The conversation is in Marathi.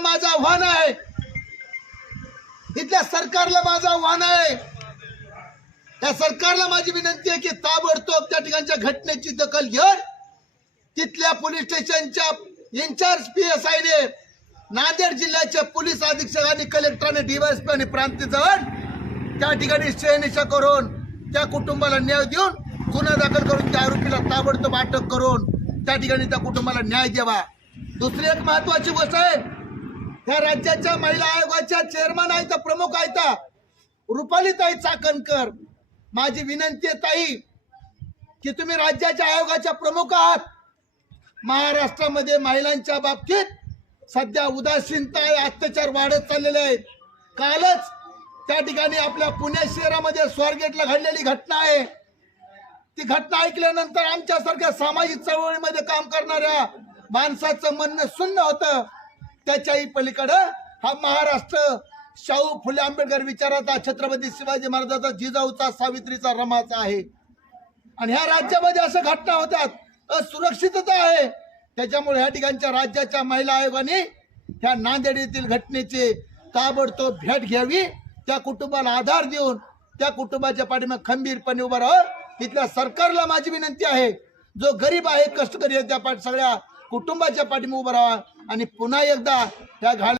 माझं आव्हान आहे. इथल्या सरकारला माझं आव्हान आहे. त्या सरकारला माझी विनंती आहे की ताबडतोब त्या ठिकाणच्या घटनेची दखल घेऊन तिथल्या पोलीस स्टेशनच्या इन्चार्ज पी एस आयने नांदेड जिल्ह्याच्या पोलीस अधीक्षक आणि कलेक्टरने डीवायसपी आणि प्रांत जवळ त्या ठिकाणी शहनिशा करून त्या कुटुंबाला न्याय देऊन गुन्हा दाखल करून त्या आरोपीला ताबडतोब अटक करून त्या ठिकाणी त्या कुटुंबाला न्याय द्यावा. दुसरी एक महत्वाची गोष्ट आहे त्या राज्याच्या महिला आयोगाच्या चेअरमन आहेत प्रमुख आहेत. रुपालीताई चाकणकर माझी विनंती आहे ताई की तुम्ही राज्याच्या आयोगाच्या प्रमुख आहात. महाराष्ट्रामध्ये महिलांच्या बाबतीत सध्या उदासीनता आहे अत्याचार वाढत चाललेले आहेत. कालच त्या ठिकाणी आपल्या पुणे शहरामध्ये स्वारगेटला घडलेली घटना आहे. ती घटना ऐकल्यानंतर आमच्यासारख्या सामाजिक चळवळीमध्ये काम करणाऱ्या माणसाचं म्हणणं शून्य होतं. त्याच्याही पलीकडं हा महाराष्ट्र शाहू फुले आंबेडकर विचाराचा छत्रपती शिवाजी महाराजाचा जिजाऊचा सावित्रीचा रमाचा आहे. आणि ह्या राज्यामध्ये असं घटना होतात असुरक्षितता आहे. त्याच्यामुळे ह्या ठिकाणच्या राज्याच्या महिला आयोगाने ह्या नांदेड येथील घटनेचे ताबडतोब भेट घ्यावी. त्या कुटुंबाला आधार देऊन त्या कुटुंबाच्या पाठीमा खंबीरपणे उभं राहावं. तिथल्या सरकारला माझी विनंती आहे जो गरीब आहे कष्टकरी आहे त्या पाठ सगळ्या कुटुंबाच्या पाठीमागे उभं राहा आणि पुन्हा एकदा त्या घाण